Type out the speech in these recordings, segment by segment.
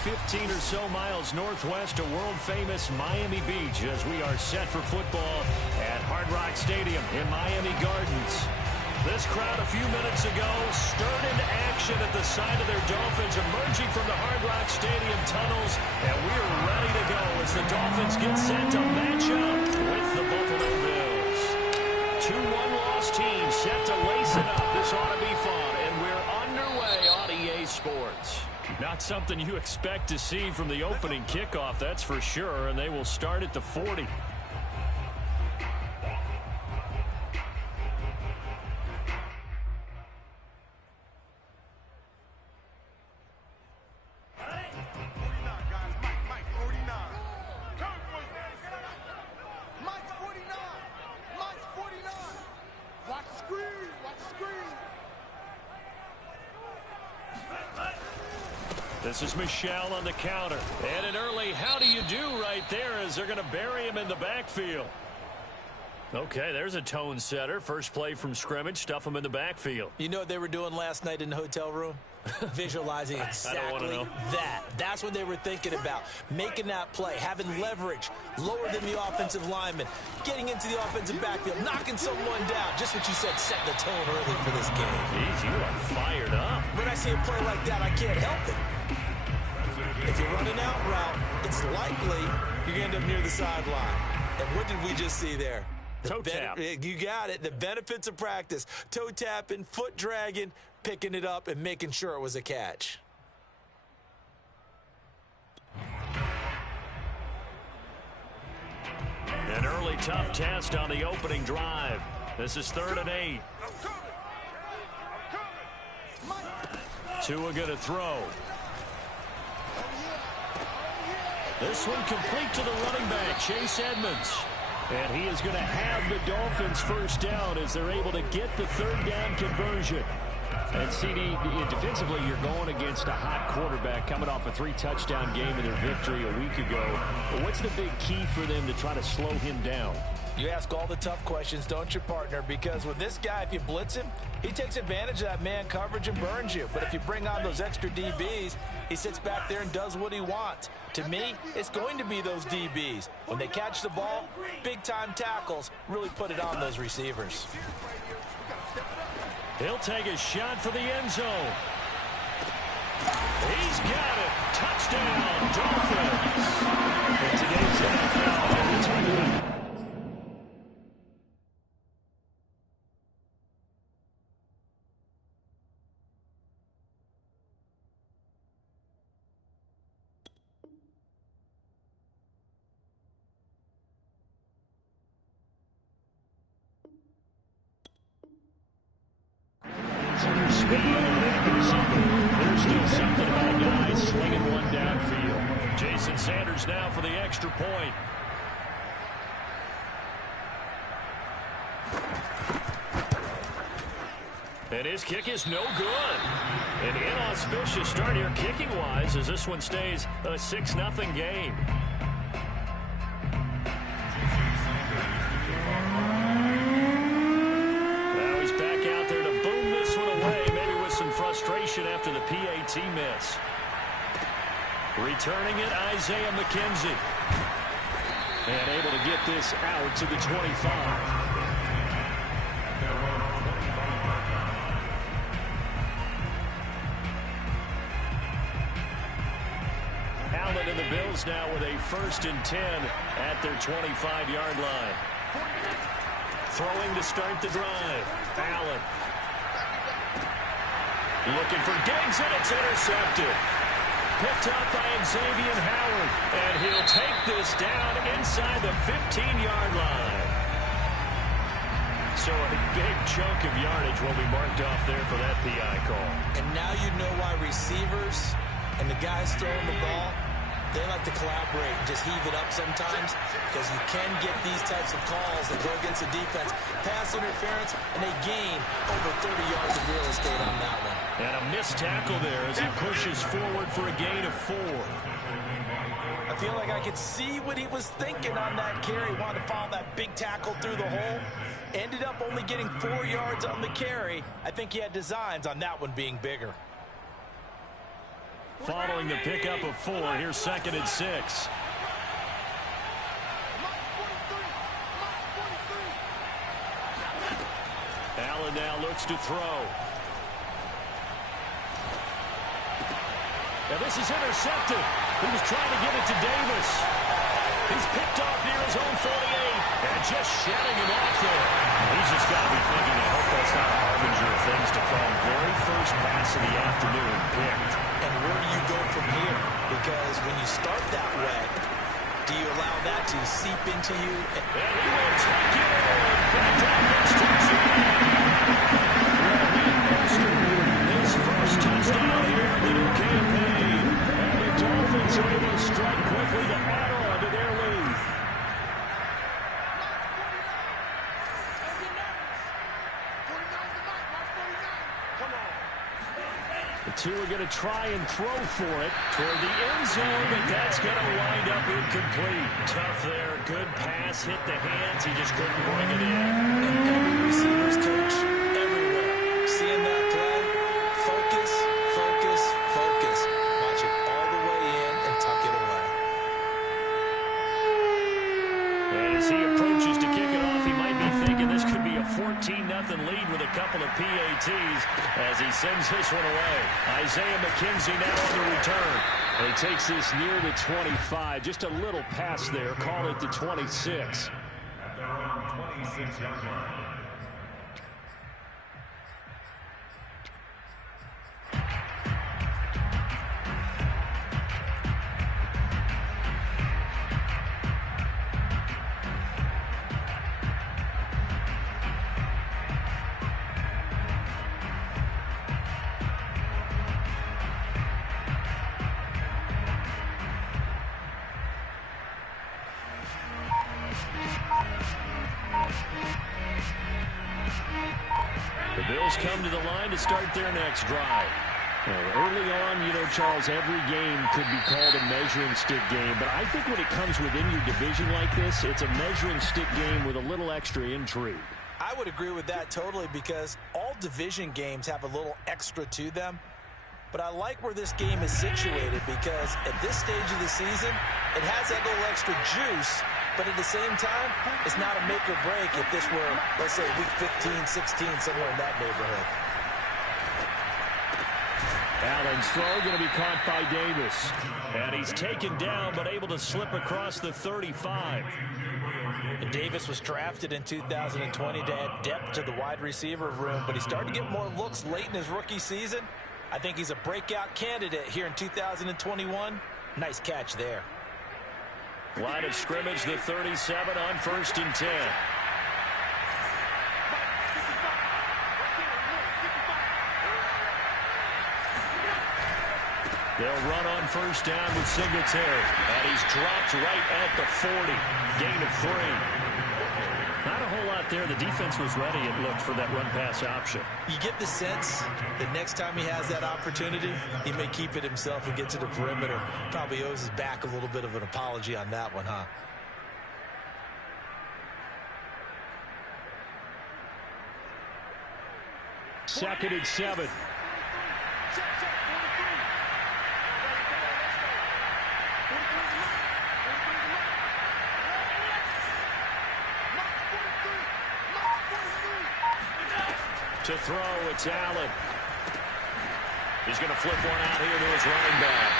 15 or so miles northwest of world-famous Miami Beach as we are set for football at Hard Rock Stadium in Miami Gardens. This crowd a few minutes ago stirred into action at the side of their Dolphins emerging from the Hard Rock Stadium tunnels, and we're ready to go as the Dolphins get set to match up with the Buffalo Bills. Two one-loss teams set to lace it up. This ought to be fun, and we're underway on EA Sports. Not something you expect to see from the opening kickoff, that's for sure, and they will start at the 40. This is Michelle on the counter. And an early how do you do right there as they're going to bury him in the backfield. Okay, there's a tone setter. First play from scrimmage, stuff him in the backfield. You know what they were doing last night in the hotel room? Visualizing exactly that. That's what they were thinking about. Making that play, having leverage, lower than the offensive lineman, getting into the offensive backfield, knocking someone down. Just what you said, set the tone early for this game. Jeez, you are fired up. When I see a play like that, I can't help it. If you're running out route, it's likely you're going to end up near the sideline. And what did we just see there? Toe tap. You got it. The benefits of practice. Toe tapping, foot dragging, picking it up, and making sure it was a catch. An early tough test on the opening drive. This is 3rd and 8. Tua going to throw. This one complete to the running back, Chase Edmonds. And he is going to have the Dolphins first down as they're able to get the 3rd down conversion. And CD, defensively, you're going against a hot quarterback coming off a 3-touchdown game in their victory a week ago. But what's the big key for them to try to slow him down? You ask all the tough questions, don't you, partner? Because with this guy, if you blitz him, he takes advantage of that man coverage and burns you. But if you bring on those extra DBs, he sits back there and does what he wants. To me, it's going to be those DBs. When they catch the ball, big-time tackles really put it on those receivers. He'll take a shot for the end zone. He's got it. Touchdown, Dolphins. In today's NFL, we'll talk about there's still something about guys slinging one downfield. Jason Sanders now for the extra point. And his kick is no good. An inauspicious start here kicking-wise as this one stays a 6-0 game. Now he's back out there to boom this one away, maybe with some frustration after the PAT miss. Returning it, Isaiah McKenzie. And able to get this out to the 25. Allen and the Bills now with a 1st and 10 at their 25-yard line. Throwing to start the drive. Allen. Looking for Diggs, and it's intercepted. Picked up by Xavier Howard, and he'll take this down inside the 15-yard line. So a big chunk of yardage will be marked off there for that PI call. And now you know why receivers and the guys throwing the ball, they like to collaborate and just heave it up sometimes because you can get these types of calls that go against the defense. Pass interference, and they gain over 30 yards of real estate on that one. And a missed tackle there as he pushes forward for a gain of 4. I feel like I could see what he was thinking on that carry. Wanted to follow that big tackle through the hole. Ended up only getting 4 yards on the carry. I think he had designs on that one being bigger. following the pickup of 4. Here's 2nd and 6. Allen now looks to throw. Now this is intercepted. He was trying to get it to Davis. He's picked off near his own 48 and just shedding him off there. He's just got to be thinking, I hope that's not a harbinger of things to come. Very first pass of the afternoon picked. And where do you go from here? Because when you start that way, do you allow that to seep into you? And he will take it for the Dolphins touchdown. His first touchdown here in the new campaign. And the Dolphins are able to strike quickly to add on to their lead. The two are going to try and throw for it toward the end zone, but that's going to wind up incomplete. Tough there. Good pass. Hit the hands. He just couldn't bring it in. And every receiver's coach, everywhere, seeing that play, focus, focus, focus. Watch it all the way in and tuck it away. And as he approaches to kick it off, he might be thinking this could be a 14-0 lead with a couple of PATs as he sends this one away. Isaiah McKenzie now on the return. And he takes this near the 25. Just a little pass there. Call it the 26. At their own 26-yard line. The Bills come to the line to start their next drive. Well, early on, you know, Charles, every game could be called a measuring stick game. But I think when it comes within your division like this, it's a measuring stick game with a little extra intrigue. I would agree with that totally because all division games have a little extra to them. But I like where this game is situated because at this stage of the season, it has that little extra juice. But at the same time, it's not a make or break if this were, let's say, week 15, 16, somewhere in that neighborhood. Allen's throw going to be caught by Davis. And he's taken down but able to slip across the 35. And Davis was drafted in 2020 to add depth to the wide receiver room, but he started to get more looks late in his rookie season. I think he's a breakout candidate here in 2021. Nice catch there. Line of scrimmage, the 37 on 1st and 10. They'll run on 1st down with Singletary. And he's dropped right at the 40. Gain of 3. Not a whole lot there. The defense was ready, it looked, for that run-pass option. You get the sense that next time he has that opportunity, he may keep it himself and get to the perimeter. Probably owes his back a little bit of an apology on that one, huh? Second and 7. To throw, it's Allen. He's going to flip one out here to his running back.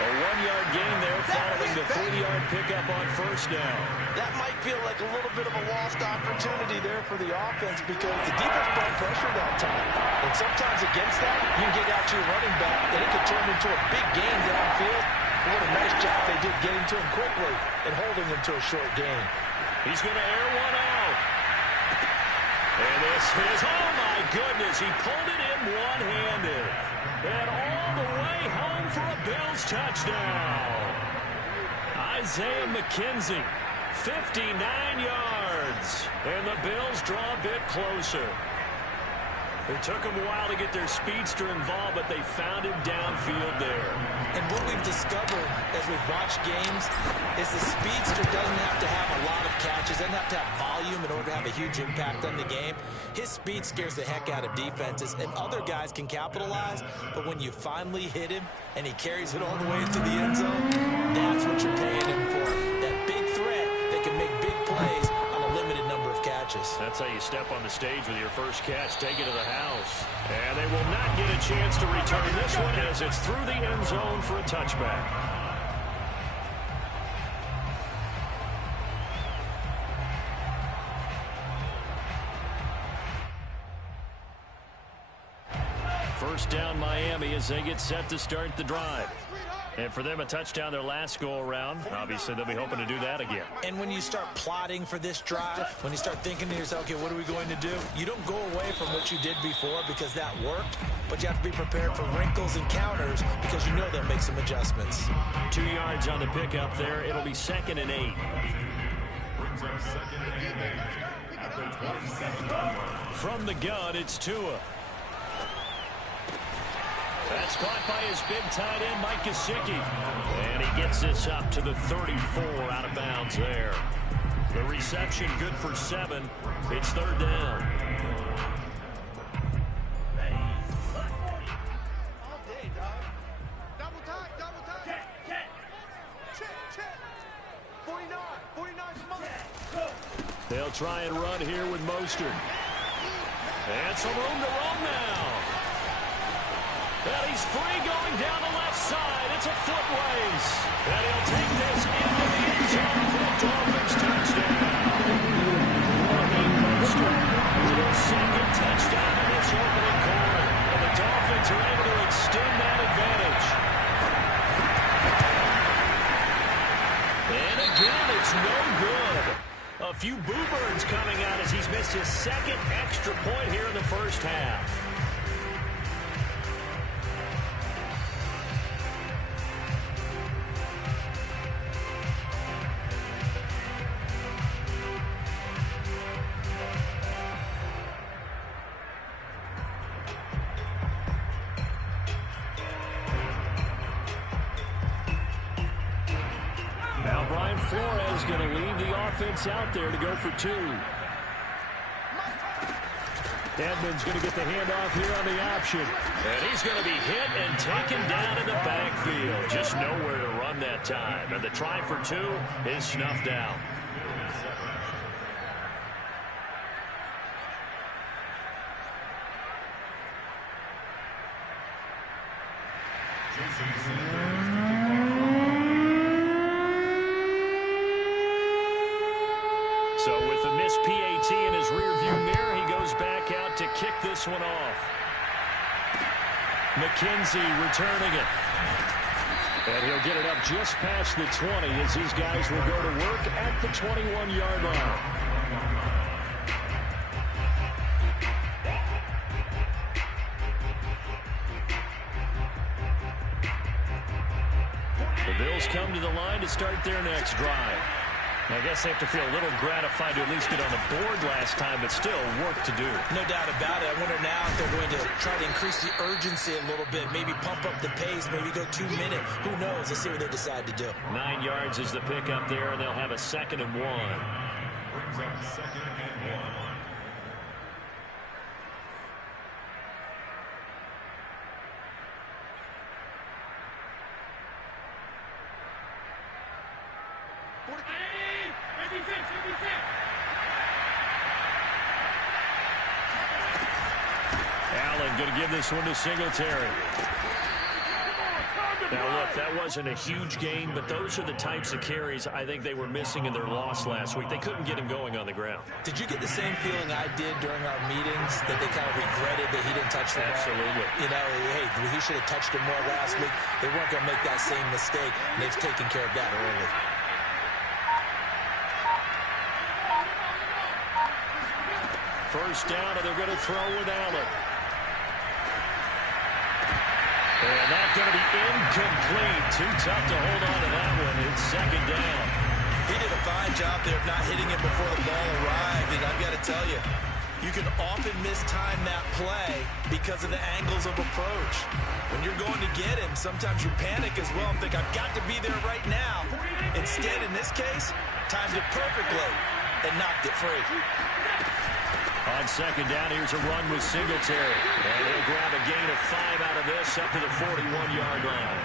A 1-yard gain there following the 3-yard pickup on 1st down. That might feel like a little bit of a lost opportunity there for the offense because the defense brought pressure that time. And sometimes against that, you can get out to your running back and it could turn into a big gain downfield. But what a nice job they did getting to him quickly and holding him to a short gain. He's going to air one out. And this is, oh my goodness, he pulled it in one-handed. And all the way home for a Bills touchdown. Isaiah McKenzie, 59 yards. And the Bills draw a bit closer. It took them a while to get their speedster involved, but they found him downfield there. And what we've discovered as we've watched games is the speedster doesn't have to have a lot of catches, doesn't have to have volume in order to have a huge impact on the game. His speed scares the heck out of defenses, and other guys can capitalize, but when you finally hit him and he carries it all the way into the end zone, that's what you're paying him for. That big threat that can make big plays on a limited number of catches. That's how you step on the stage with your first catch, take it to the house. And they will not get a chance to return this one as it's through the end zone for a touchback. First down Miami as they get set to start the drive. And for them, a touchdown their last go-around. Obviously, they'll be hoping to do that again. And when you start plotting for this drive, when you start thinking to yourself, okay, what are we going to do? You don't go away from what you did before because that worked, but you have to be prepared for wrinkles and counters because you know they'll make some adjustments. 2 yards on the pickup there. It'll be 2nd and 8. Brings up 2nd and 8 at the 27-yard line. From the gun, it's Tua. That's caught by his big tight end, Mike Gesicki. And he gets this up to the 34 out of bounds there. The reception good for 7. It's 3rd down. They'll try and run here with Mostert. And some room to roam now. Well, he's free going down the left side. It's a foot race. And he'll take this into the end zone for the Dolphins touchdown. Raheem Mostert with his 2nd touchdown in this opening quarter. And the Dolphins are able to extend that advantage. And again, it's no good. A few boo birds coming out as he's missed his 2nd extra point here in the first half. Flores going to lead the offense out there to go for 2. Edmonds going to get the handoff here on the option. And he's going to be hit and taken down in the backfield. Just nowhere to run that time. And the try for 2 is snuffed out. So with the missed PAT in his rearview mirror, he goes back out to kick this one off. McKenzie returning it. And he'll get it up just past the 20 as these guys will go to work at the 21-yard line. The Bills come to the line to start their next drive. I guess they have to feel a little gratified to at least get on the board last time, but still work to do. No doubt about it. I wonder now if they're going to try to increase the urgency a little bit, maybe pump up the pace, maybe go 2 minutes. Who knows? Let's see what they decide to do. 9 yards is the pickup there, and they'll have a 2nd and 1. Brings up 2nd and 1. Allen going to give this one to Singletary. Now, look, that wasn't a huge gain, but those are the types of carries I think they were missing in their loss last week. They couldn't get him going on the ground. Did you get the same feeling I did during our meetings, that they kind of regretted that he didn't touch the ball? Absolutely. You know, hey, he should have touched him more last week. They weren't going to make that same mistake, and they've taken care of that early. First down, and they're going to throw with Allen. And that's going to be incomplete. Too tough to hold on to that one. It's 2nd down. He did a fine job there of not hitting him before the ball arrived. And I've got to tell you, You can often mistime that play because of the angles of approach. When you're going to get him, sometimes you panic as well and think, I've got to be there right now. Instead, in this case, timed it perfectly and knocked it free. On second down, here's a run with Singletary. And he'll grab a gain of 5 out of this up to the 41-yard line.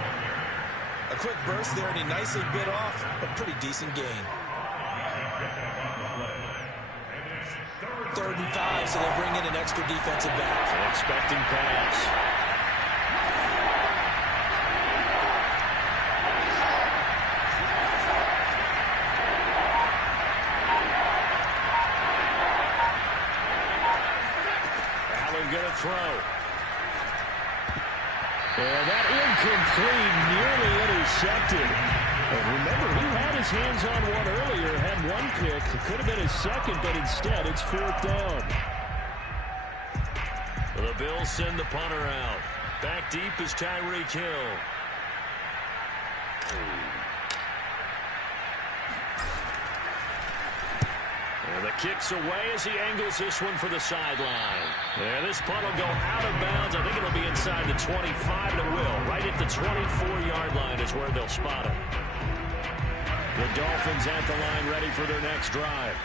A quick burst there, and he nicely bit off a pretty decent gain. 3rd and 5, so they bring in an extra defensive back. An expecting pass. Going to throw. And that incomplete, nearly intercepted. And remember, he had his hands on one earlier, had one pick. It could have been his second, but instead it's 4th down. The Bills send the punter out. Back deep is Tyreek Hill. And the kick's away as he angles this one for the sideline. And this punt will go out of bounds. I think it'll be inside the 25, and it will. Right at the 24-yard line is where they'll spot him. The Dolphins at the line ready for their next drive.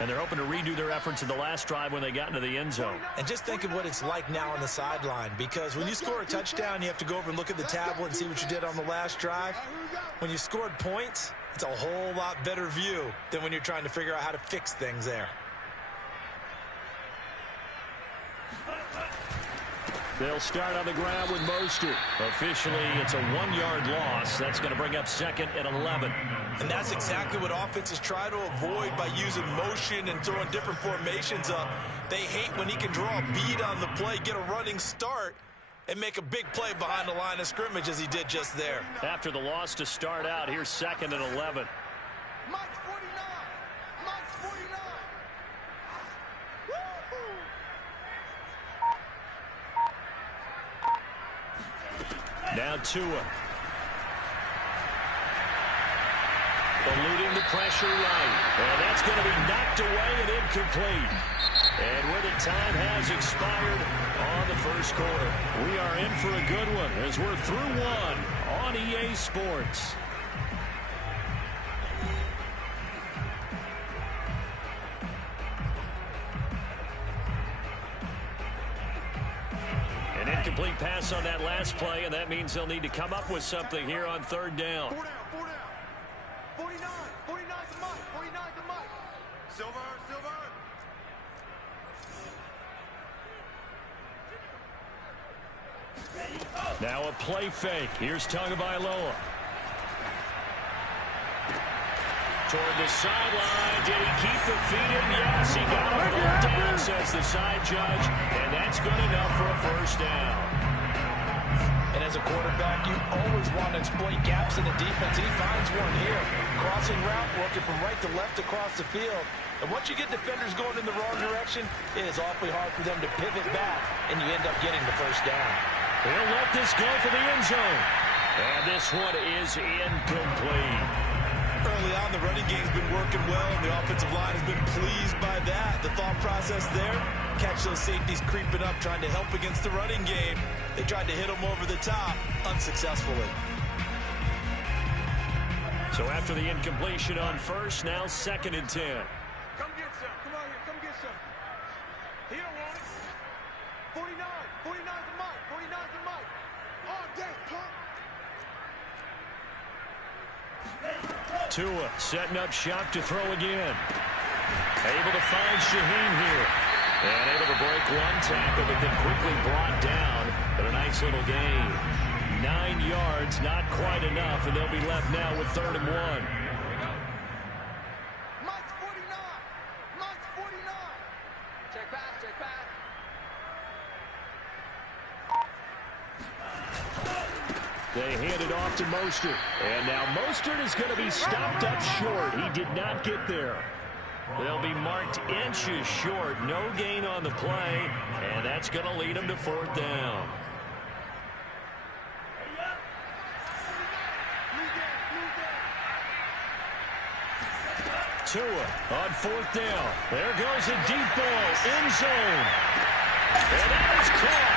And they're hoping to redo their efforts in the last drive when they got into the end zone. And just think of what it's like now on the sideline, because when you score a touchdown, you have to go over and look at the tablet and see what you did on the last drive. When you scored points, it's a whole lot better view than when you're trying to figure out how to fix things there. They'll start on the ground with Mostert. Officially, it's a 1-yard loss. That's going to bring up 2nd and 11. And that's exactly what offenses try to avoid by using motion and throwing different formations up. They hate when he can draw a bead on the play, get a running start, and make a big play behind the line of scrimmage as he did just there. After the loss to start out, here's 2nd and 11. Mike's 49. Mike's 49. Now Tua. Eluding the pressure right. And that's going to be knocked away and incomplete. And where the time has expired on the first quarter. We are in for a good one as we're through one on EA Sports. An incomplete pass on that last play, and that means they'll need to come up with something here on 3rd down. 4 down, 4 down. 49. 49's the Mike. 49's the Mike. Silver, Silver. Now a play fake. Here's Tagovailoa. Toward the sideline. Did he keep the feet in? Yes, he got him pulled down, says the side judge. And that's good enough for a 1st down. And as a quarterback, you always want to exploit gaps in the defense. He finds one here. Crossing route, working from right to left across the field. And once you get defenders going in the wrong direction, it is awfully hard for them to pivot back, and you end up getting the 1st down. He'll let this go for the end zone. And this one is incomplete. Early on, the running game's been working well, and the offensive line has been pleased by that. The thought process there, catch those safeties creeping up, trying to help against the running game. They tried to hit them over the top, unsuccessfully. So after the incompletion on 1st, now 2nd and 10. Come get some. Come on here. Come get some. He don't want it. 49. 49's the Mike. 49's the Mike. All day, punk. Tua setting up shop to throw again. Able to find Shaheen here. And able to break one tackle, but then quickly brought down. But a nice little gain. 9 yards, not quite enough, and they'll be left now with 3rd and 1. Mike's 49. Mike's 49. Check back. Check back. They hand it off to Mostert. And now Mostert is going to be stopped up short. He did not get there. They'll be marked inches short. No gain on the play. And that's going to lead them to 4th down. Tua on fourth down. There goes a deep ball, end zone. And that is caught.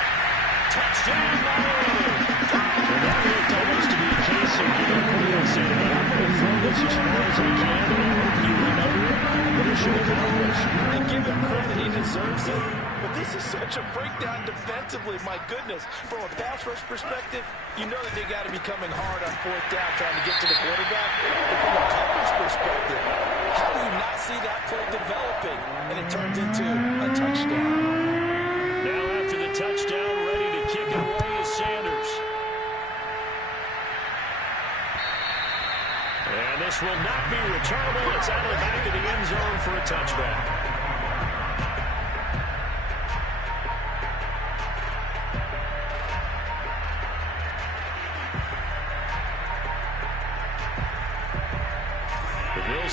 Touchdown, Miami. And that looked almost to be a case of giving play and saying, hey, I'm going to throw this as far as I can, and I hope you run under it. Mission accomplished. And give him credit, he deserves it. But this is such a breakdown defensively, my goodness. From a pass rush perspective, you know that they got to be coming hard on fourth down trying to get to the quarterback. But from a coverage perspective, how do you not see that play developing? And it turns into a touchdown. Now after the touchdown, ready to kick it away is Sanders. And this will not be returnable. It's out of the back of the end zone for a touchback.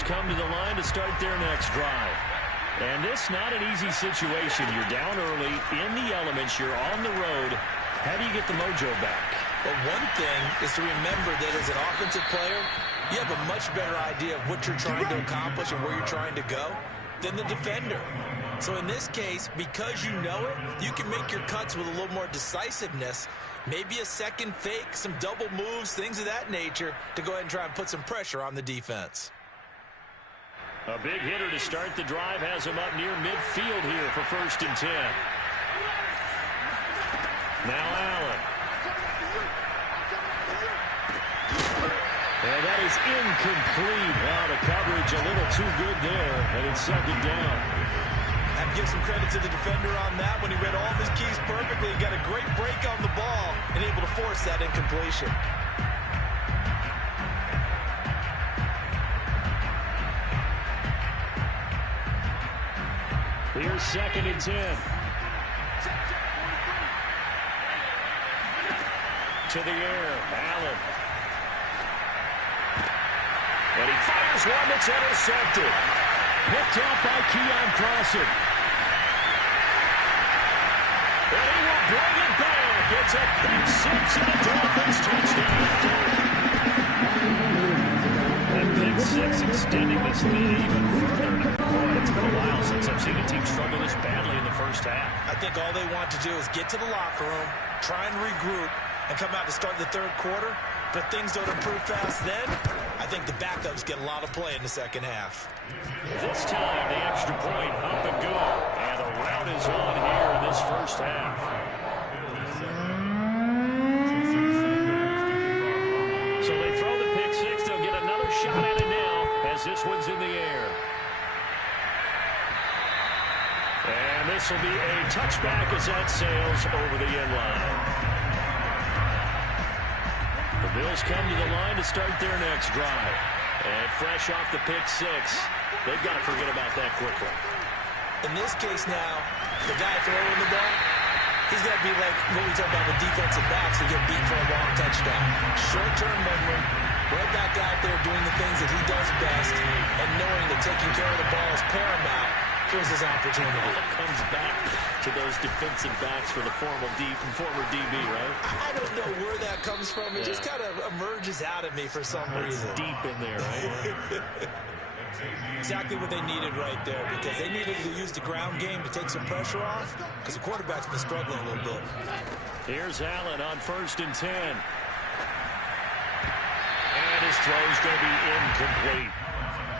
Come to the line to start their next drive. And this not an easy situation. You're down early, in the elements, you're on the road. How do you get the mojo back? Well, one thing is to remember that as an offensive player, you have a much better idea of what you're trying to accomplish and where you're trying to go than the defender. So in this case, because you know it, you can make your cuts with a little more decisiveness. Maybe a second fake, some double moves, things of that nature to go ahead and try and put some pressure on the defense. A big hitter to start the drive has him up near midfield here for 1st and 10. Now Allen. And that is incomplete. Wow, the coverage a little too good there, and it's 2nd down. I have to give some credit to the defender on that. When he read all of his keys perfectly, he got a great break on the ball and able to force that incompletion. Here's 2nd and 10. To the air, Allen. And he fires one that's intercepted. Picked off by Keon Crossan. And he will bring it back. It's a pick six and a Dolphins touchdown. That pick six extending this lead even further. Boy, it's been a while since I've seen a team struggle this badly in the first half. I think all they want to do is get to the locker room, try and regroup, and come out to start the third quarter. But things don't improve fast then. I think the backups get a lot of play in the second half. This time, the extra point up and good. And a rout is on here in this first half. So they throw the pick six. They'll get another shot at it now as this one's in the air. And this will be a touchback as that sails over the end line. The Bills come to the line to start their next drive. And fresh off the pick six, they've got to forget about that quickly. In this case now, the guy throwing the ball, he's got to be like what we talk about with defensive backs who get beat for a long touchdown. Short-term memory, right back out there doing the things that he does best, and knowing that taking care of the ball is paramount. Here's his opportunity. It comes back to those defensive backs for the former DB, right? I don't know where that comes from. It just kind of emerges out of me for some reason. Deep in there, right? Exactly what they needed right there, because they needed to use the ground game to take some pressure off, because the quarterback's been struggling a little bit. Here's Allen on 1st and 10. And his throw's going to be incomplete.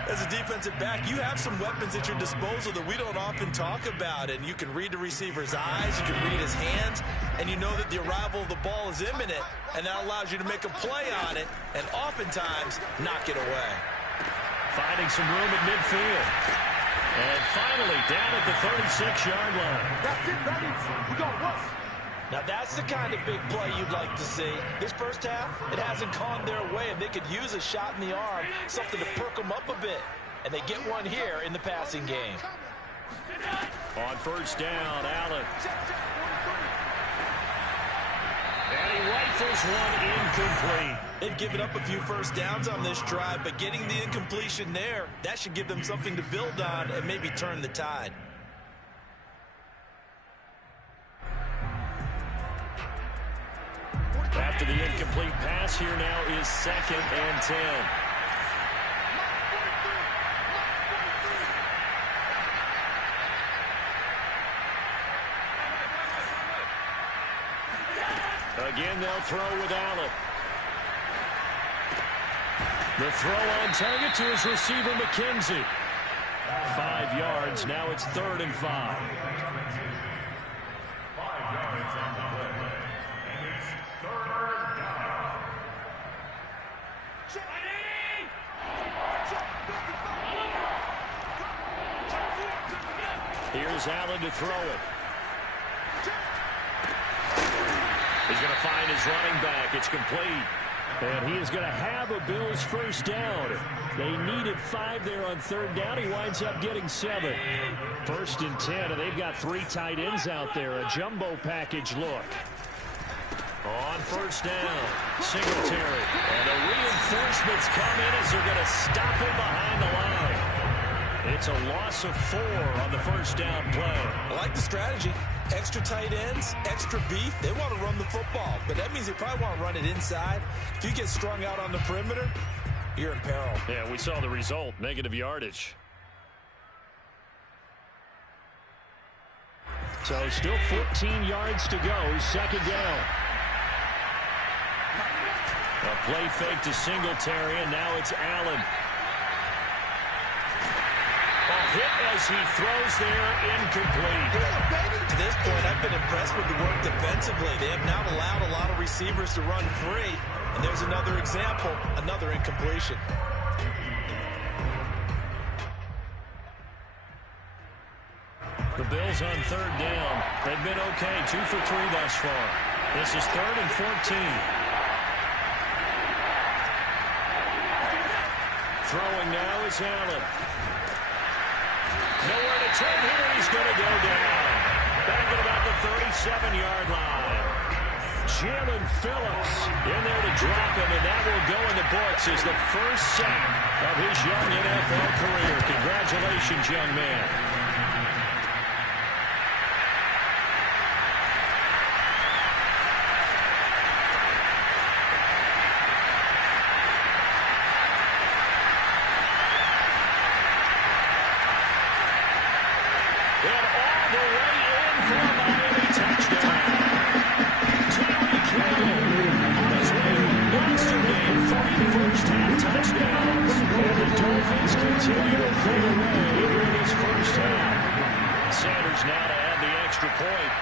As a defensive back, you have some weapons at your disposal that we don't often talk about, and you can read the receiver's eyes, you can read his hands, and you know that the arrival of the ball is imminent, and that allows you to make a play on it, and oftentimes knock it away. Finding some room at midfield. And finally down at the 36-yard line. That's it, baby. We got what? Now that's the kind of big play you'd like to see. This first half, it hasn't gone their way, and they could use a shot in the arm, something to perk them up a bit. And they get one here in the passing game. On 1st down, Allen. And he rifles one incomplete. They've given up a few first downs on this drive, but getting the incompletion there, that should give them something to build on and maybe turn the tide. After the incomplete pass, here now is 2nd and 10. Again, they'll throw with Allen. The throw on target to his receiver, McKenzie. 5 yards. Now it's 3rd and 5. 5 yards on the play. And it's 3rd down. Here's Allen to throw it. He's going to find his running back. It's complete. And he is going to have a Bills first down. They needed 5 there on 3rd down. He winds up getting 7. 1st and 10, and they've got 3 tight ends out there. A jumbo package look. On 1st down, Singletary. And the reinforcements come in as they're going to stop him behind the line. It's a loss of 4 on the 1st down play. I like the strategy. Extra tight ends, extra beef. They want to run the football, but that means they probably want to run it inside. If you get strung out on the perimeter, you're in peril. Yeah, we saw the result, negative yardage. So still 14 yards to go, 2nd down. A play fake to Singletary, and now it's Allen. A hit as he throws there, incomplete. To this point, I've been impressed with the work defensively. They have now allowed a lot of receivers to run free. And there's another example, another incompletion. The Bills on 3rd down. They've been okay, 2 for 3 thus far. This is 3rd and 14. Throwing now is Allen. Nowhere to turn here. He's going to go down. Back at about the 37-yard line. Jalen Phillips in there to drop him, and that will go in the books as the first sack of his young NFL career. Congratulations, young man. Dolphins continue to pull away here in this first half. Sanders now to add the extra point.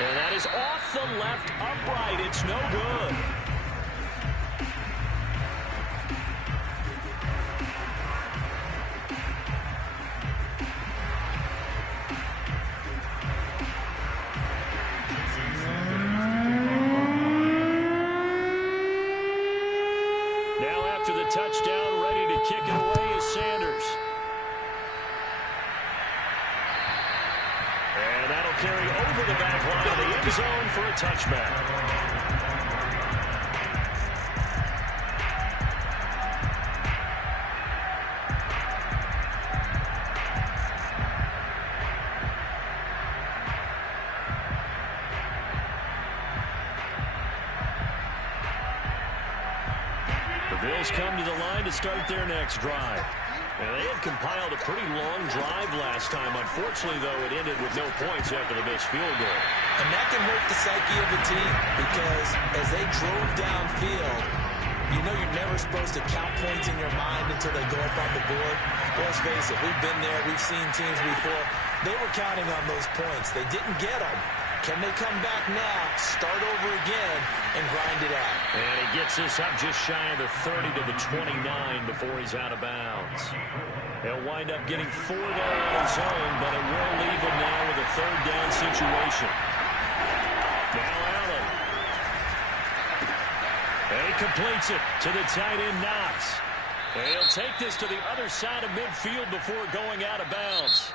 And that is off the left upright. It's no good. Touchdown, ready to kick it away is Sanders. And that'll carry over the back line of the end zone for a touchback. Bills come to the line to start their next drive. And they had compiled a pretty long drive last time. Unfortunately, though, it ended with no points after the missed field goal. And that can hurt the psyche of the team because as they drove downfield, you know you're never supposed to count points in your mind until they go up on the board. Let's face it, we've been there. We've seen teams before. They were counting on those points. They didn't get them. Can they come back now, start over again, and grind it out? And he gets this up just shy of the 30 to the 29 before he's out of bounds. He'll wind up getting 4 there on his own, but it will leave him now with a 3rd down situation. Now Allen. And he completes it to the tight end, Knox. And he'll take this to the other side of midfield before going out of bounds.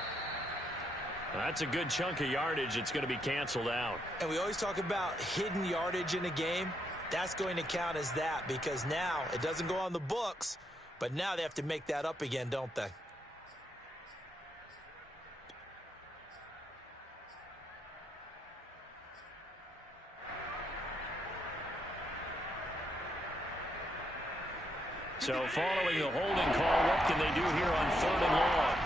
That's a good chunk of yardage. It's going to be canceled out. And we always talk about hidden yardage in a game. That's going to count as that because now it doesn't go on the books, but now they have to make that up again, don't they? So following the holding call, what can they do here on 3rd and long?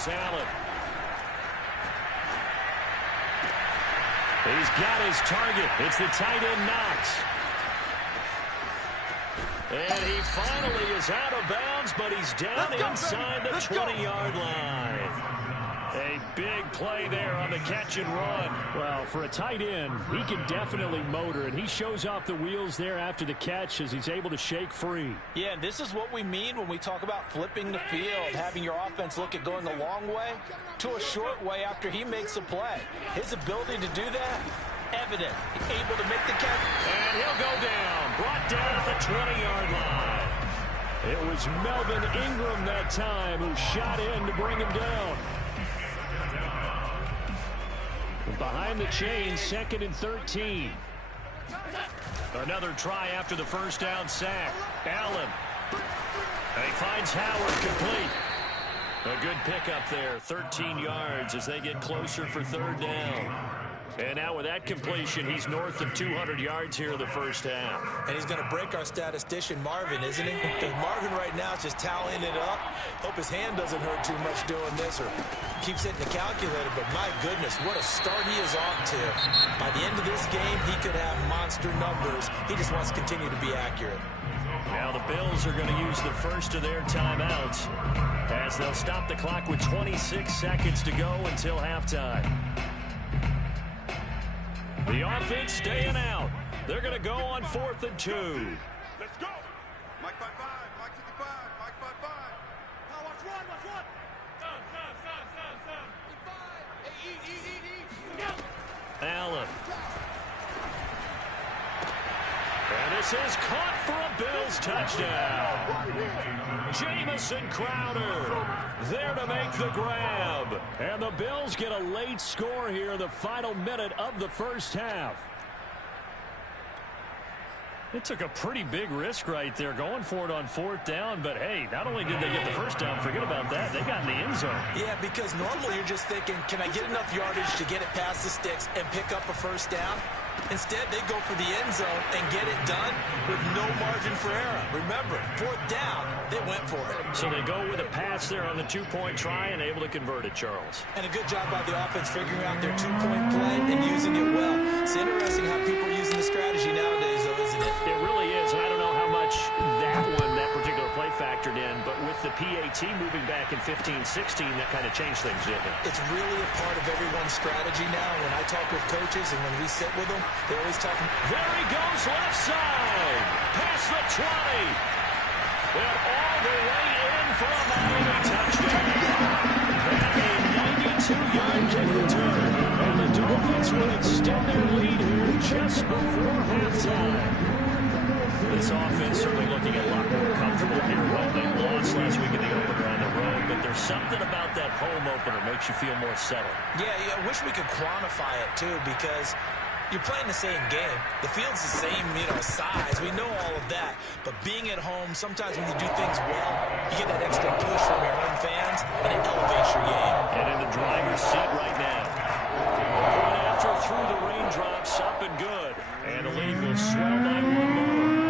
Here's Allen. He's got his target. It's the tight end Knox. And he finally is out of bounds, but he's down inside the 20-yard line. A big play there on the catch and run. Well, for a tight end, he can definitely motor, and he shows off the wheels there after the catch as he's able to shake free. Yeah, and this is what we mean when we talk about flipping the field, having your offense look at going a long way to a short way after he makes a play. His ability to do that, evident. Able to make the catch. And he'll go down, brought down at the 20-yard line. It was Melvin Ingram that time who shot in to bring him down. Behind the chain, 2nd and 13. Another try after the first down sack. Allen. He finds Howard complete. A good pickup there, 13 yards as they get closer for 3rd down. And now with that completion, he's north of 200 yards here in the first half. And he's going to break our statistician, Marvin, isn't he? Because Marvin right now is just tallying it up. Hope his hand doesn't hurt too much doing this or keeps hitting the calculator. But my goodness, what a start he is off to. By the end of this game, he could have monster numbers. He just wants to continue to be accurate. Now the Bills are going to use the first of their timeouts as they'll stop the clock with 26 seconds to go until halftime. The offense staying out. They're going to go on 4th and 2. Let's go. Mike 5-5. Mike 55. Mike 5-5. Now watch one. Watch one. Allen. And this is caught for a Bills touchdown. Jamison Crowder there to make the grab. And the Bills get a late score here in the final minute of the first half. It took a pretty big risk right there going for it on 4th down. But, hey, not only did they get the first down, forget about that, they got in the end zone. Yeah, because normally you're just thinking, can I get enough yardage to get it past the sticks and pick up a first down? Instead, they go for the end zone and get it done with no margin for error. Remember, 4th down, they went for it. So they go with a pass there on the 2-point try and able to convert it, Charles. And a good job by the offense figuring out their 2-point play and using it well. It's interesting how people are using the strategy nowadays, though, isn't it? It really is, and I don't know how much that particular play factored in, but with the PAT moving back in 15-16, that kind of changed things, didn't it? It's really a part of everyone's strategy now. When I talk with coaches and when we sit with them, they always talk. There he goes, left side, past the 20, and all the way in for a Miami touchdown. And a 92-yard kick return, and the Dolphins will extend their lead here just before halftime. This offense certainly looking a lot more comfortable here. Well, they lost last week in the opener on the road, but there's something about that home opener makes you feel more settled. Yeah, I wish we could quantify it, too, because you're playing the same game. The field's the same, size. We know all of that. But being at home, sometimes when you do things well, you get that extra push from your home fans, and it elevates your game. And in the driver's seat right now. Going after through the raindrops, up and good. And the lead will swell by 1 more.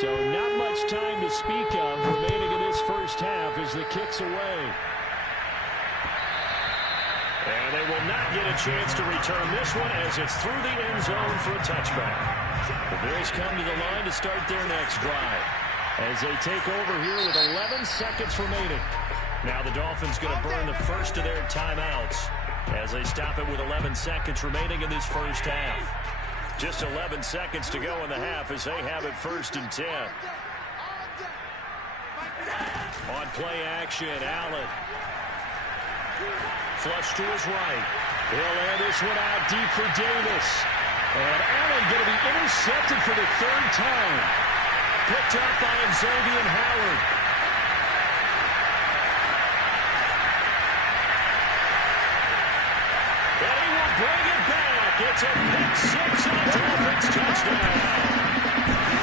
So not much time to speak of remaining in this first half as the kick's away. And they will not get a chance to return this one as it's through the end zone for a touchback. The Bills come to the line to start their next drive as they take over here with 11 seconds remaining. Now the Dolphins going to burn the first of their timeouts as they stop it with 11 seconds remaining in this first half. Just 11 seconds to go in the half as they have it 1st and 10. On play action, Allen. Flush to his right. He'll air this one out deep for Davis. And Allen going to be intercepted for the 3rd time. Picked up by Xavier Howard. And he will bring it back. It's a pick 6 and a Dolphins touchdown.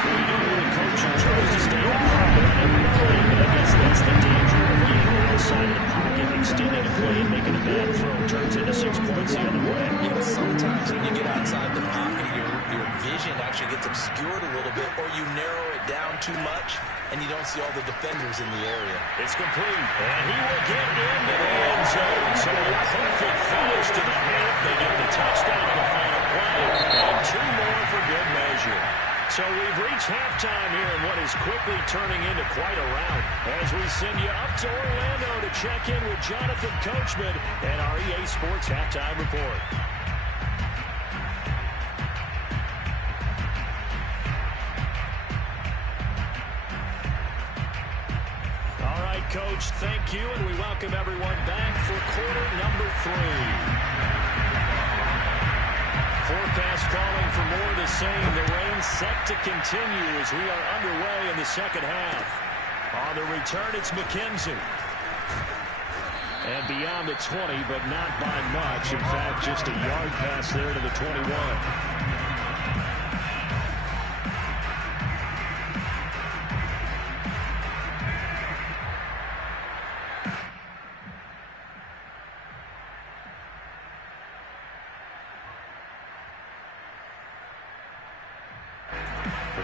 We know when a coach tries to stay in the pocket on every play, but I guess that's the danger of getting outside of the pocket, extending a play and making a bad throw. Turns into 6 points the other way. Sometimes when you get outside the pocket, you're vision actually gets obscured a little bit, or you narrow it down too much, and you don't see all the defenders in the area. It's complete, and he will get into the end zone. So a perfect finish to the half. They get the touchdown on the final play, and 2 more for good measure. So we've reached halftime here in what is quickly turning into quite a rout as we send you up to Orlando to check in with Jonathan Coachman and our EA Sports Halftime Report. All right, Coach, thank you, and we welcome everyone back for quarter number 3. Forecast calling for more of the same. The rain set to continue as we are underway in the second half. On the return, it's McKenzie. And beyond the 20, but not by much. In fact, just a yard pass there to the 21.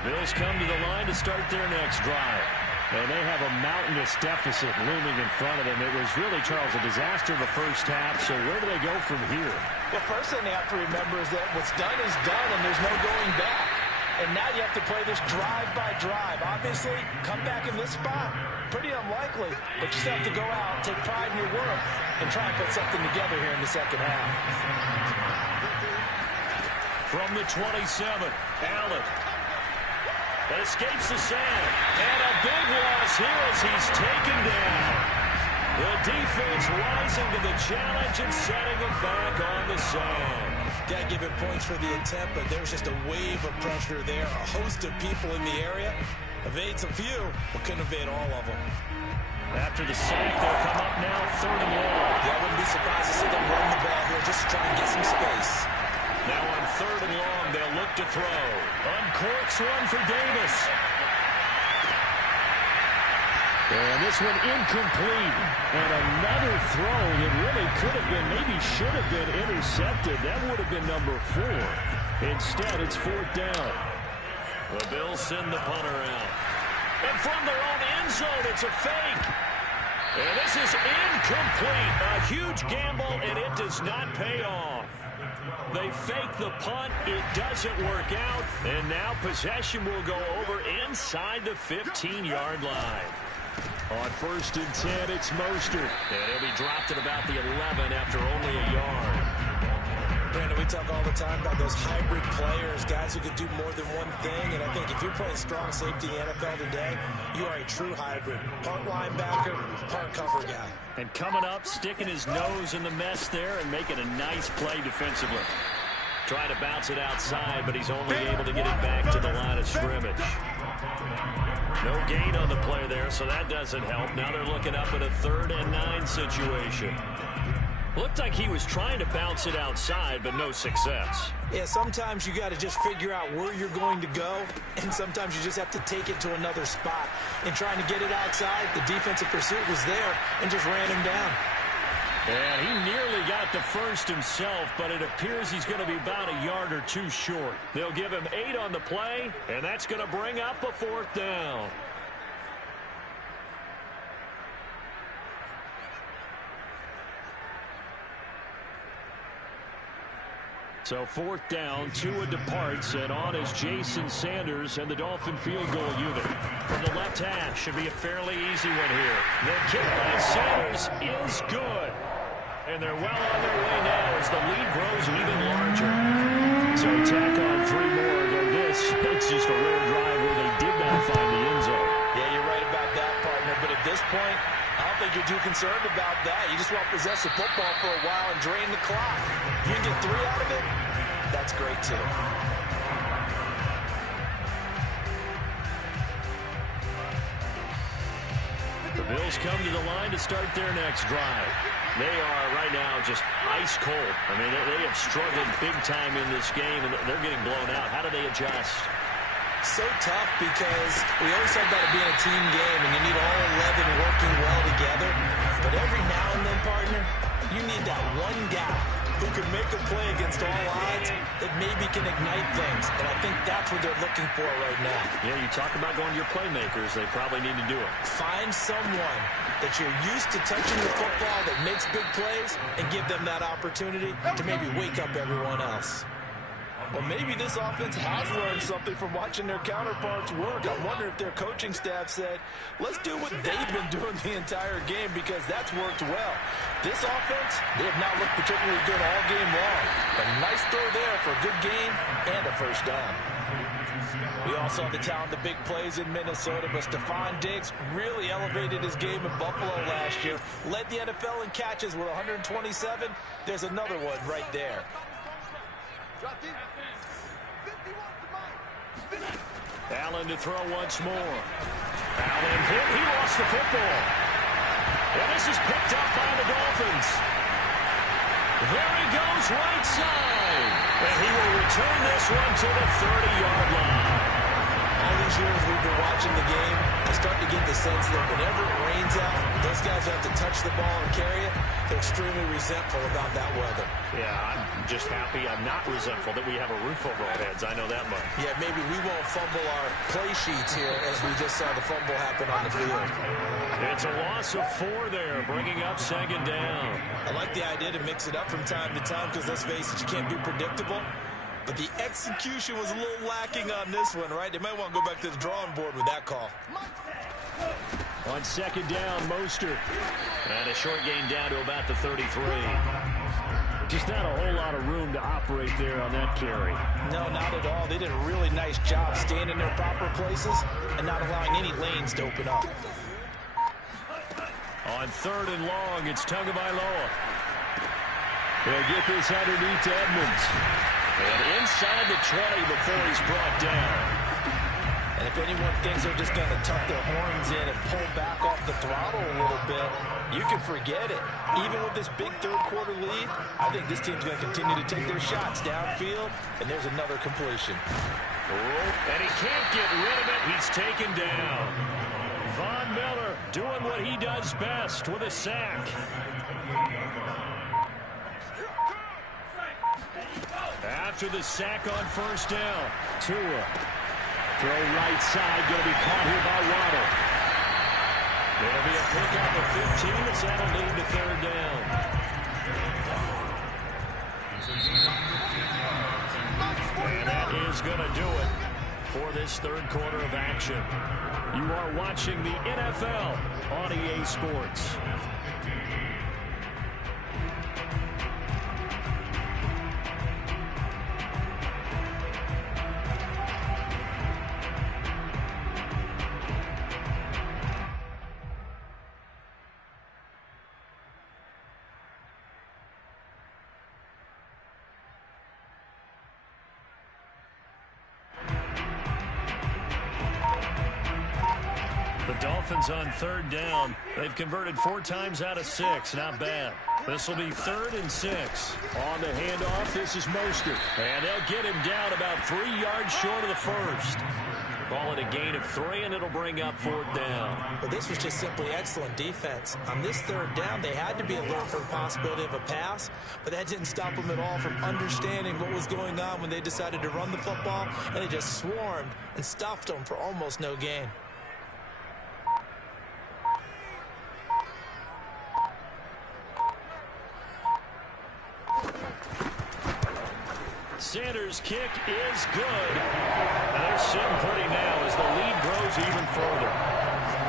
Bills come to the line to start their next drive. And they have a mountainous deficit looming in front of them. It was really, Charles, a disaster the first half. So where do they go from here? Well, first thing they have to remember is that what's done is done, and there's no going back. And now you have to play this drive by drive. Obviously, come back in this spot, pretty unlikely. But you still have to go out, take pride in your work, and try and put something together here in the second half. From the 27, Allen. That escapes the sand. And a big loss here as he's taken down. The defense rising to the challenge and setting him back on the sand. Got to give him points for the attempt, but there's just a wave of pressure there. A host of people in the area. Evades a few, but couldn't evade all of them. After the sack, they'll come up now 3rd and long. Yeah, I wouldn't be surprised to see them run the ball here just to try and get some space. Now on 3rd and long, they'll look to throw. Uncorks one for Davis. And this one incomplete. And another throw that really could have been, maybe should have been intercepted. That would have been number 4. Instead, it's 4th down. The Bills send the punter out. And from their own end zone, it's a fake. And this is incomplete. A huge gamble, and it does not pay off. They fake the punt. It doesn't work out. And now possession will go over inside the 15-yard line. On 1st and 10, it's Mostert. And he'll be dropped at about the 11 after only a yard. Brandon, we talk all the time about those hybrid players, guys who can do more than one thing. And I think if you're playing strong safety in the NFL today, you are a true hybrid. Part linebacker, part cover guy. And coming up, sticking his nose in the mess there and making a nice play defensively. Trying to bounce it outside, but he's only able to get it back to the line of scrimmage. No gain on the play there, so that doesn't help. Now they're looking up at a 3rd and 9 situation. Looked like he was trying to bounce it outside, but no success. Yeah, sometimes you got to just figure out where you're going to go, and sometimes you just have to take it to another spot. And trying to get it outside, the defensive pursuit was there and just ran him down. And he nearly got the first himself, but it appears he's going to be about a yard or 2 short. They'll give him 8 on the play, and that's going to bring up a 4th down. So 4th down, Tua departs, and on is Jason Sanders and the Dolphin field goal unit. From the left hash, should be a fairly easy one here. The kick by Sanders is good. And they're well on their way now as the lead grows even larger. So tack on 3 more, though this, it's just a rare drive where they did not find the end zone. Yeah, you're right about that, partner. But at this point, I don't think you're too concerned about that. You just want to possess the football for a while and drain the clock. If you can get 3 out of it, that's great, too. The Bills come to the line to start their next drive. They are right now just ice cold. I mean, they have struggled big time in this game, and they're getting blown out. How do they adjust? So tough because we always talk about it being a team game, and you need all 11 working well together. But every now and then, partner, you need that one guy who can make a play against all odds that maybe can ignite things. And I think that's what they're looking for right now. Yeah, you talk about going to your playmakers. They probably need to do it. Find someone that you're used to touching the football that makes big plays and give them that opportunity to maybe wake up everyone else. Well, maybe this offense has learned something from watching their counterparts work. I wonder if their coaching staff said, let's do what they've been doing the entire game, because that's worked well. This offense, they have not looked particularly good all game long. A nice throw there for a good gain and a first down. We all saw the talent, the big plays in Minnesota, but Stephon Diggs really elevated his game in Buffalo last year. Led the NFL in catches with 127. There's another one right there. Allen to throw once more. Allen hit. He lost the football. And this is picked up by the Dolphins. There he goes right side. And he will return this one to the 30-yard line. All these years we've been watching the game, I start to get the sense that whenever it rains out, those guys have to touch the ball and carry it. They're extremely resentful about that weather. Yeah, I'm just happy. I'm not resentful that we have a roof over our heads. I know that much. Yeah, maybe we won't fumble our play sheets here as we just saw the fumble happen on the field. It's a loss of 4 there, bringing up second down. I like the idea to mix it up from time to time because, let's face it, you can't be predictable. But the execution was a little lacking on this one, right? They might want to go back to the drawing board with that call. On second down, Mostert. And a short gain down to about the 33. Just not a whole lot of room to operate there on that carry. No, not at all. They did a really nice job staying in their proper places and not allowing any lanes to open up. On third and long, it's Tagovailoa. They'll get this underneath to Edmonds. And inside the 20 before he's brought down. And if anyone thinks they're just going to tuck their horns in and pull back off the throttle a little bit, you can forget it. Even with this big third-quarter lead, I think this team's going to continue to take their shots downfield, and there's another completion. And he can't get rid of it. He's taken down. Von Miller doing what he does best with a sack. After the sack on first down, Tua. Throw right side, going to be caught here by Waddle. It'll be a pickup of 15, as that'll lead to third down. And that is going to do it for this third quarter of action. You are watching the NFL on EA Sports. Dolphins on third down. They've converted 4 times out of 6. Not bad. This will be 3rd and 6. On the handoff, this is Mostert. And they'll get him down about 3 yards short of the first. Ball at a gain of 3, and it'll bring up 4th down. Well, this was just simply excellent defense. On this third down, they had to be alert for the possibility of a pass, but that didn't stop them at all from understanding what was going on when they decided to run the football, and they just swarmed and stuffed them for almost no gain. Sanders' kick is good. Now they're sitting pretty now as the lead grows even further.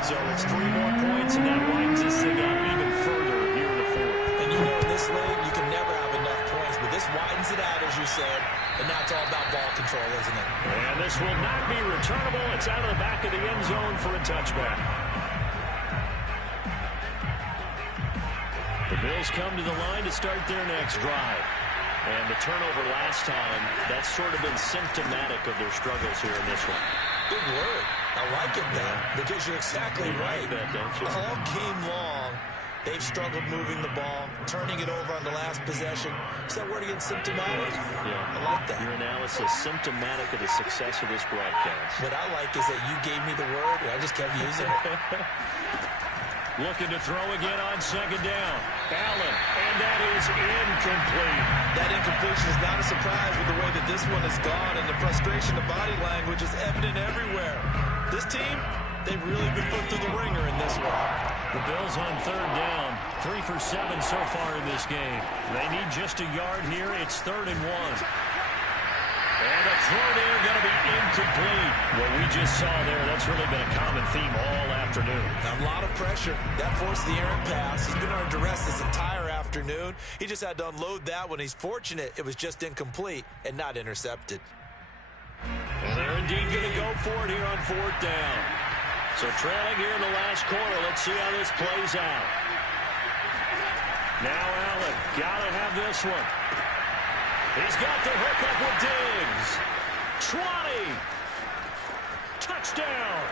So it's 3 more points, and that winds this thing up even further here in the 4th. And you know in this league, you can never have enough points, but this widens it out, as you said, and now it's all about ball control, isn't it? And this will not be returnable. It's out of the back of the end zone for a touchback. The Bills come to the line to start their next drive. And the turnover last time, that's sort of been symptomatic of their struggles here in this one. Big word. I like it, though, because you're exactly right. That, don't you? All game long, they've struggled moving the ball, turning it over on the last possession. Is that word again, symptomatic? Yeah. I like that. Your analysis, symptomatic of the success of this broadcast. What I like is that you gave me the word, and I just kept using it. Looking to throw again on second down. Allen, and that is incomplete. That incompletion is not a surprise with the way that this one has gone, and the frustration of body language is evident everywhere. This team, they've really been put through the ringer in this one. The Bills on third down. 3 for 7 so far in this game. They need just a yard here. It's 3rd and 1. And the throw there going to be incomplete. What we just saw there, that's really been a common theme all afternoon. A lot of pressure. That forced the errant pass. He's been under duress this entire afternoon. He just had to unload that one. He's fortunate it was just incomplete and not intercepted. And they're indeed going to go for it here on 4th down. So trailing here in the last quarter. Let's see how this plays out. Now Allen, got to have this one. He's got the hook up with Diggs. 20. Touchdown.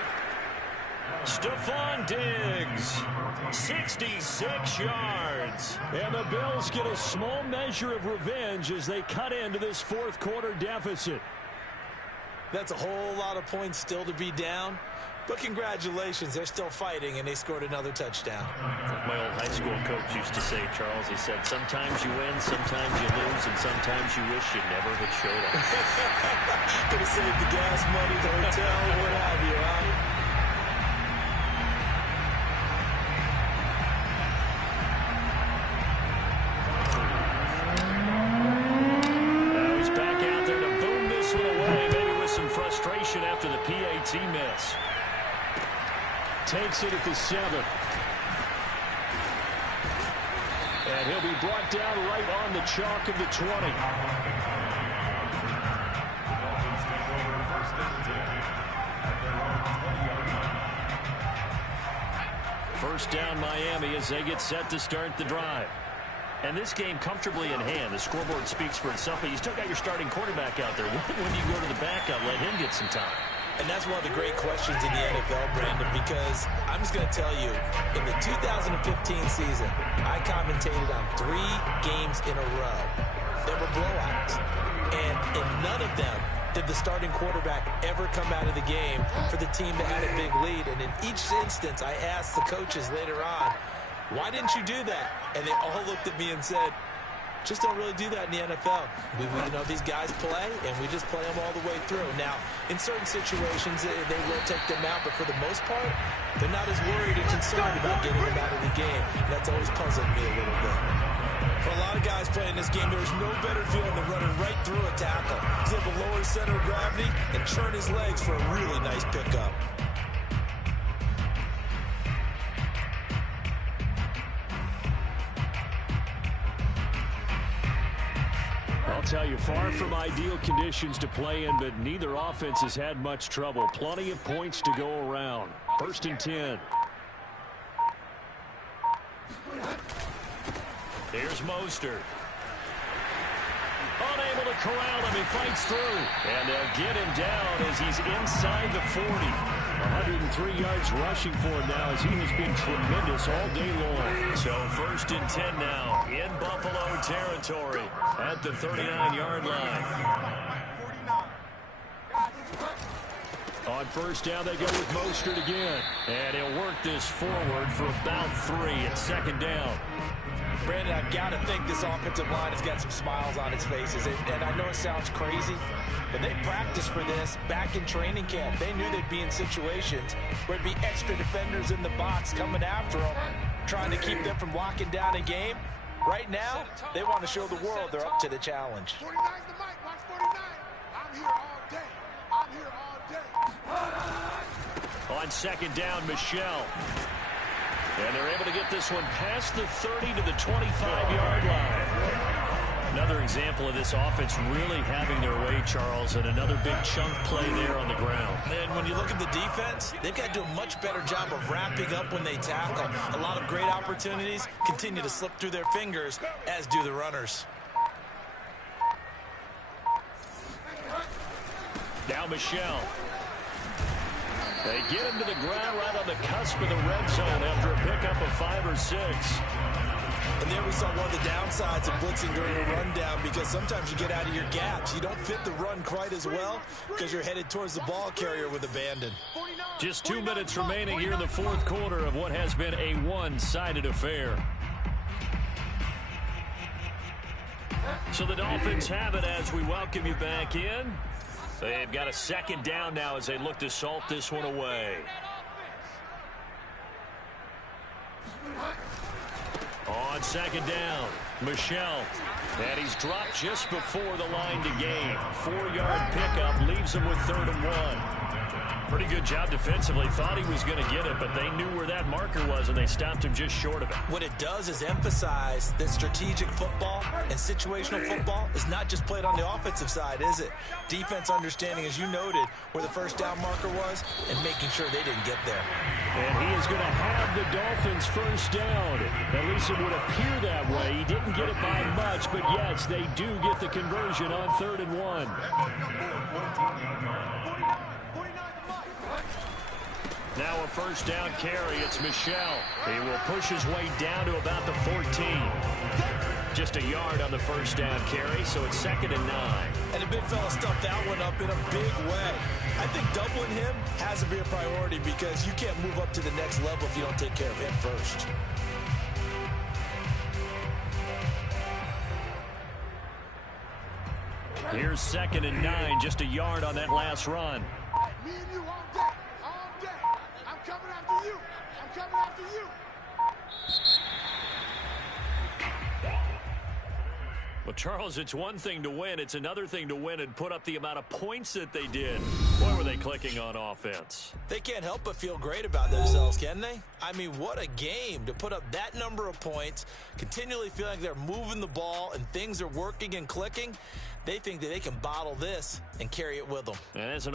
Stephon Diggs. 66 yards. And the Bills get a small measure of revenge as they cut into this 4th quarter deficit. That's a whole lot of points still to be down. But congratulations, they're still fighting, and they scored another touchdown. My old high school coach used to say, Charles, he said, sometimes you win, sometimes you lose, and sometimes you wish you never had showed up. Gonna save the gas money, the hotel, what have you, huh? Now he's back out there to boom this one away, maybe with some frustration after the PAT miss. Takes it at the 7. And he'll be brought down right on the chalk of the 20. First down Miami as they get set to start the drive. And this game comfortably in hand. The scoreboard speaks for itself, but you still got your starting quarterback out there. When do you go to the backup, let him get some time? And that's one of the great questions in the NFL, Brandon, because I'm just going to tell you, in the 2015 season, I commentated on 3 games in a row. There were blowouts. And in none of them did the starting quarterback ever come out of the game for the team that had a big lead. And in each instance, I asked the coaches later on, why didn't you do that? And they all looked at me and said, just don't really do that in the NFL. We know these guys play, and we just play them all the way through. Now, in certain situations, they will take them out, but for the most part, they're not as worried and concerned about getting them out of the game. And that's always puzzled me a little bit. For a lot of guys playing this game, there's no better feeling than running right through a tackle. He's able to lower his center of gravity and churn his legs for a really nice pickup. I'll tell you, far from ideal conditions to play in, but neither offense has had much trouble. Plenty of points to go around. 1st and 10. Here's Mostert. Unable to corral him. He fights through. And they'll get him down as he's inside the 40. 103 yards rushing for him now as he has been tremendous all day long. So 1st and 10 now in Buffalo territory at the 39-yard line. On 1st down, they go with Mostert again. And he'll work this forward for about 3 at 2nd down. Brandon, I've got to think this offensive line has got some smiles on its faces. And I know it sounds crazy, but they practiced for this back in training camp. They knew they'd be in situations where it'd be extra defenders in the box coming after them, trying to keep them from locking down a game. Right now, they want to show the world they're up to the challenge. 49's the mic. Watch 49. I'm here all day. I'm here all day. On 2nd down, Michelle. And they're able to get this one past the 30 to the 25-yard line. Another example of this offense really having their way, Charles, and another big chunk play there on the ground. And when you look at the defense, they've got to do a much better job of wrapping up when they tackle. A lot of great opportunities continue to slip through their fingers, as do the runners. Now Michelle. They get him to the ground right on the cusp of the red zone after a pickup of 5 or 6. And there we saw one of the downsides of blitzing during a rundown, because sometimes you get out of your gaps. You don't fit the run quite as well because you're headed towards the ball carrier with abandon. Just 2 minutes remaining here in the fourth quarter of what has been a one-sided affair. So the Dolphins have it as we welcome you back in. They've got a second down now as they look to salt this one away. On second down, Michelle. And he's dropped just before the line to gain. 4-yard pickup leaves him with 3rd and 1. Pretty good job defensively. Thought he was going to get it, but they knew where that marker was, and they stopped him just short of it. What it does is emphasize that strategic football and situational football is not just played on the offensive side, is it? Defense understanding, as you noted, where the first down marker was and making sure they didn't get there. And he is going to have the Dolphins first down. At least it would appear that way. He didn't get it by much, but yes, they do get the conversion on 3rd and 1. Now a first down carry. It's Michelle. He will push his way down to about the 14. Just a yard on the first down carry, so it's 2nd and 9. And the big fella stuffed that one up in a big way. I think doubling him has to be a priority, because you can't move up to the next level if you don't take care of him first. Here's 2nd and 9, just a yard on that last run. Me and you all day. All day. I'm coming after you. I'm coming after you. Well, Charles, it's one thing to win. It's another thing to win and put up the amount of points that they did. Boy, were they clicking on offense. They can't help but feel great about themselves, can they? I mean, what a game to put up that number of points, continually feeling like they're moving the ball and things are working and clicking. They think that they can bottle this and carry it with them. And as an